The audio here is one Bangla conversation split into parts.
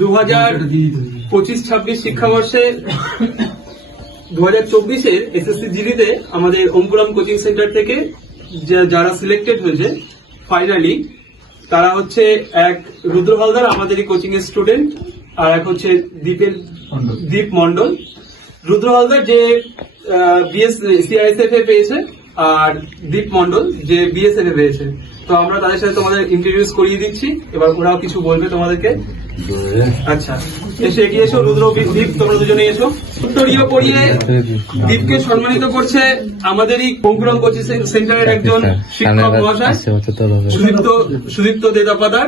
2025-26 শিক্ষাবর্ষে 2024-এর এসএসসি জিডিতে আমাদের অঙ্কুরাম কোচিং সেন্টার থেকে যারা সিলেক্টেড হয়েছে ফাইনালি, তারা হচ্ছে এক রুদ্র হালদার আমাদেরই কোচিং এর স্টুডেন্ট, আর এক হচ্ছে দীপ মন্ডল। রুদ্র হালদার যে সিআইএসএফ এ পেয়েছে, আর দীপ মন্ডল যে বিএসএফ এ পেয়েছে। তো আমরা তাদের সাথে তোমাদের ইন্ট্রোডিউস করিয়ে দিচ্ছি, এবার ওরাও কিছু বলবে তোমাদেরকে। আচ্ছা, এসে এগিয়ে এসো। রুদ্র, দীপ, তোমরা দুজনে এসো। উত্তরীয় পড়িয়ে দীপকে সম্মানিত করছে আমাদেরই অঙ্কুরাম কোচিং সেন্টারের একজন শিক্ষক মহাশয় সুদীপ্ত দেদাপাদার।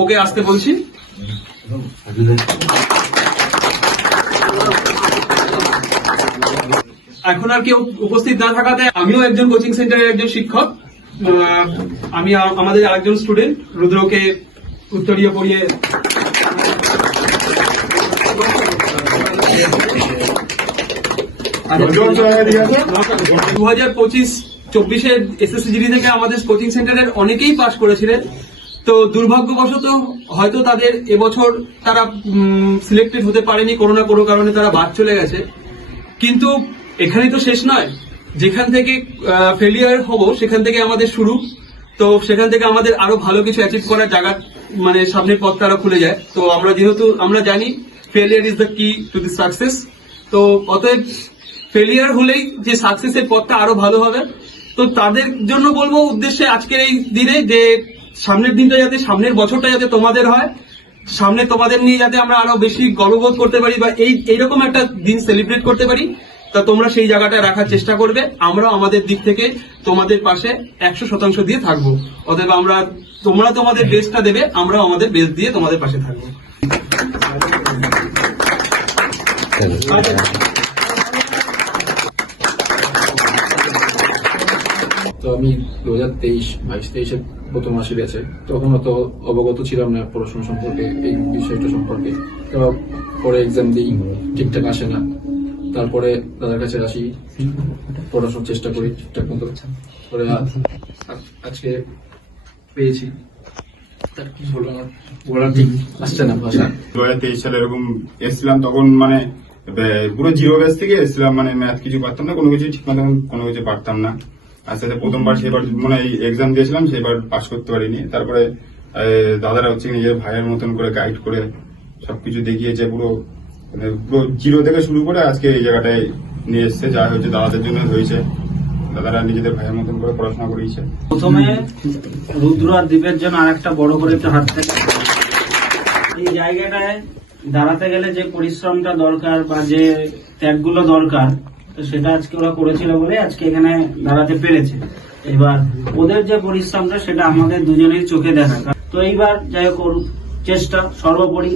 ওকে আসতে বলছি। এখন আর কেউ উপস্থিত না থাকাতে আমিও একজন কোচিং সেন্টারের একজন শিক্ষক, আমি আমাদের আরেকজন স্টুডেন্ট রুদ্রকে উত্তরীয় পড়িয়ে 2025-24-এর এসএসসি জিডি থেকে আমাদের কোচিং সেন্টারের অনেকেই পাশ করেছিলেন। তো দুর্ভাগ্যবশত হয়তো তাদের এবছর তারা সিলেক্টেড হতে পারেনি, কোনো না কোনো কারণে তারা বাদ চলে গেছে। কিন্তু এখানেই তো শেষ নয়, যেখান থেকে ফেলিয়ার হব সেখান থেকে আমাদের শুরু। তো সেখান থেকে আমাদের আরো ভালো কিছু অ্যাচিভ করার জায়গা, মানে সামনের পথটা আরো খুলে যায়। তো আমরা জানি ফেলিয়ার ইজ দ্য কি টু দি সাকসেস। তো অতএব ফেলিয়ার হলেই যে সাকসেসের পথটা আরো ভালো হবে। তো তাদের জন্য বলবো উদ্দেশ্যে আজকের এই দিনে যে সামনের দিনটা যাতে, সামনের বছরটা যাতে তোমাদের হয়, সামনে তোমাদের নিয়ে যাতে আমরা আরো বেশি গর্ববোধ করতে পারি বা এইরকম একটা দিন সেলিব্রেট করতে পারি। তা তোমরা সেই জায়গাটা রাখার চেষ্টা করবে। আমরা আমাদের দিক থেকে তোমাদের পাশে 100% দিয়ে থাকবো। অতএব তোমরা তোমাদের বেস্টটা দেবে, আমরা আমাদের বেস্ট দিয়ে তোমাদের পাশে থাকবো। তো আমি 2023-22-23-এর প্রথম মাসে গেছে, তখন অত অবগত ছিলাম না পড়াশোনা সম্পর্কে, এই বিষয়টা সম্পর্কে। তো পরে এক্সাম দিই, ঠিকঠাক আসে না। তারপরে দাদার কাছে আসি, পড়াশোনার চেষ্টা করি ঠিকঠাক মতো। পরে আজকে পেয়েছি, তার কি বলবো, বলার ঠিক আসছে না ভাষা। 2023 সালে এরকম এসেছিলাম, তখন মানে পুরো জিরো বেস থেকে এসেছিলাম, মানে ম্যাথ কিছু পারতাম না, কোনো কিছু ঠিক মতো কোনো কিছু পারতাম না। আস্তে আস্তে প্রথমবার সেবার মানে এক্সাম দিয়েছিলাম, সেবার পাস করতে পারিনি। তারপরে দাদারা হচ্ছে নিজের ভাইয়ের মতন করে গাইড করে সবকিছু দেখিয়েছে, পুরো জিরো থেকে শুরু করে আজকে এই জায়গাটায় নিয়ে এসছে। যা হয়েছে দাদাদের জন্য হয়েছে, দাদারা নিজেদের ভাইয়ের মতন করে পড়াশোনা করিয়েছে। প্রথমে রুদ্র আর দ্বীপের জন্য আরেকটা বড় করে একটু হাত থেকে, এই জায়গাটায় দাঁড়াতে গেলে যে পরিশ্রমটা দরকার বা যে ত্যাগগুলো দরকার, তো সেটা আজকে ওরা করেছিল বলে আজকে এখানে দাঁড়াতে পেরেছে। এবার ওদের যে পরিশ্রমটা সেটা আমাদের দুজনের চোখে দেখা। তো এইবার যাই হোক চেষ্টা সর্বোপরি,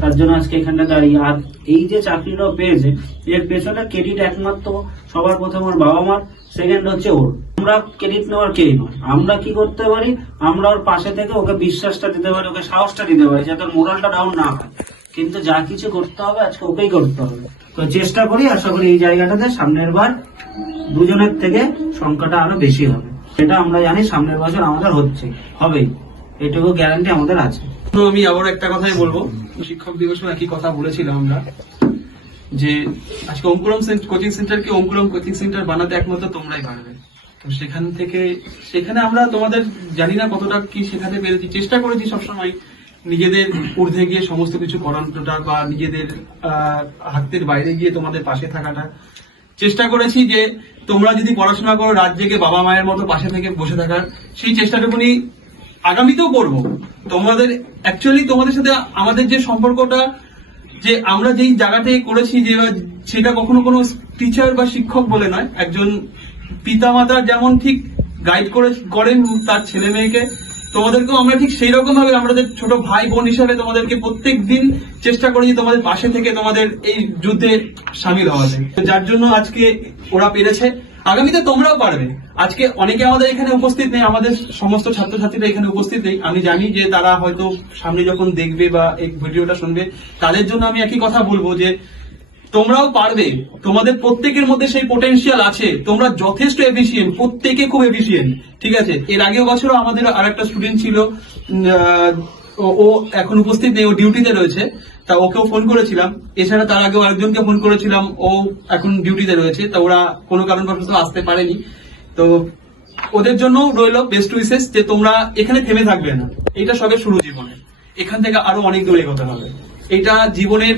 তার জন্য আজকে এখানটা দাঁড়িয়ে। আর এই যে চাকরিটাও পেয়েছে, এর পেছনে ক্রেডিট একমাত্র সবার প্রথম ওর বাবা মার, সেকেন্ড হচ্ছে ওর। আমরা ক্রেডিট নেওয়ার কেই নয়। আমরা কি করতে পারি, আমরা ওর পাশে থেকে ওকে বিশ্বাসটা দিতে পারি, ওকে সাহসটা দিতে পারি যাতে মোরালটা ডাউন না হয়। কিন্তু যা কিছু করতে হবে আজকে ওকেই করতে হবে। তো চেষ্টা করি, আশা করি এই জায়গাটাতে সামনের বার দুজনের থেকে সংখ্যাটা আরো বেশি হবে। সেটা আমরা জানি সামনের বছর আমাদের হবেই, এটুকু গ্যারান্টি আমাদের আছে। আমি আবার একটা কথাই বলবো, শিক্ষক দিবসে একই কথা বলেছিলাম আমরা, যে আজকে অঙ্কুরাম কোচিং সেন্টারকে অঙ্কুরাম কোচিং সেন্টার বানাতে একমাত্র তোমরাই পারবে। তো সেখানে আমরা তোমাদের জানি না কতটা কি শেখাতে পেরেছি, চেষ্টা করেছি সবসময় নিজেদের ঊর্ধ্বে গিয়ে সমস্ত কিছু করানোটা বা নিজেদের হাতের বাইরে গিয়ে তোমাদের পাশে থাকাটা চেষ্টা করেছি। যে তোমরা যদি পড়াশোনা করো, রাত জেগে বাবা মায়ের মতো পাশে থেকে বসে থাকার সেই চেষ্টাটুকুনি আগামীতেও করবো। তোমাদের সাথে আমাদের যে সম্পর্কটা, যে আমরা যেই জায়গাটাই করেছি, যে সেটা কখনো কোনো টিচার বা শিক্ষক বলে নয়, একজন পিতামাতা যেমন ঠিক গাইড করেন তার ছেলে মেয়েকে, তোমাদেরকেও আমরা ঠিক সেই রকম ভাবে আমাদের ছোট ভাই বোন হিসাবে তোমাদেরকে প্রত্যেক দিন চেষ্টা করেছি তোমাদের পাশে থেকে তোমাদের এই যুদ্ধে সামিল হওয়া যায়। যার জন্য আজকে ওরা পেরেছে, আগামীতে তোমরাও পারবে। আজকে অনেকে আমাদের এখানে উপস্থিত নেই, আমাদের সমস্ত ছাত্রছাত্রীরা এখানে উপস্থিত নেই। আমি জানি যে তারা হয়তো সামনে যখন দেখবে বা এই ভিডিওটা শুনবে, তাদের জন্য আমি একই কথা বলবো যে তোমরাও পারবে। তোমাদের প্রত্যেকের মধ্যে সেই পোটেনশিয়াল আছে, তোমরা যথেষ্ট এফিসিয়েন্ট, প্রত্যেকে খুব এফিসিয়েন্ট, ঠিক আছে। এর আগের বছরও আমাদের আর একটা স্টুডেন্ট ছিল ও এখন উপস্থিত নেই, ও ডিউটিতে রয়েছে, তা ওকেও ফোন করেছিলাম। এছাড়া তার আগেও আরেকজনকে ফোন করেছিলাম, ও এখন ডিউটিতে রয়েছে, তা ওরা কোনো কারণবশত আসতে পারেনি। তো ওদের জন্য রইল বেস্ট উইসেস, যে তোমরা এখানে থেমে থাকবে না। এটা সবে শুরু জীবনের, এখান থেকে আরো অনেক দূরে এগোতে হবে। এটা জীবনের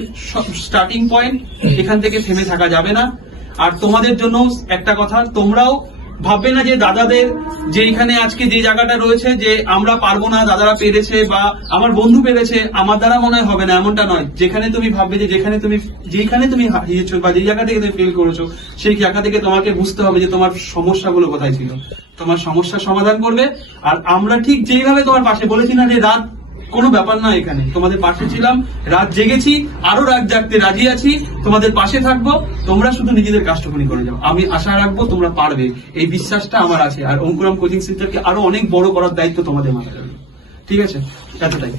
স্টার্টিং পয়েন্ট, এখান থেকে থেমে থাকা যাবে না। আর তোমাদের জন্য একটা কথা, তোমরাও ভাববে না যে দাদাদের যে এখানে আজকে যে জায়গাটা রয়েছে যে আমরা পারবো না, দাদারা পেরেছে বা আমার বন্ধু পেরেছে, আমার দ্বারা মনে হয় হবে না, এমনটা নয়। যেখানে তুমি ভাববে যে যেখানে তুমি হারিয়েছো বা যে জায়গা থেকে তুমি ফেল করেছো, সেই জায়গা থেকে তোমাকে বুঝতে হবে যে তোমার সমস্যাগুলো কোথায় ছিল, তোমার সমস্যার সমাধান করবে। আর আমরা ঠিক যেইভাবে তোমার পাশে বলেছি না যে রাত কোনো ব্যাপার না, এখানে তোমাদের পাশে ছিলাম, রাত জেগেছি, আরো রাত জাগতে রাজি আছি, তোমাদের পাশে থাকবো। তোমরা শুধু নিজেদের কাজটুকুনি করে যাও, আমি আশা রাখবো তোমরা পারবে, এই বিশ্বাসটা আমার আছে। আর অঙ্কুরাম কোচিং সেন্টারকে আরো অনেক বড় করার দায়িত্ব তোমাদের মাথায় রইল। ঠিক আছে, এতটাই।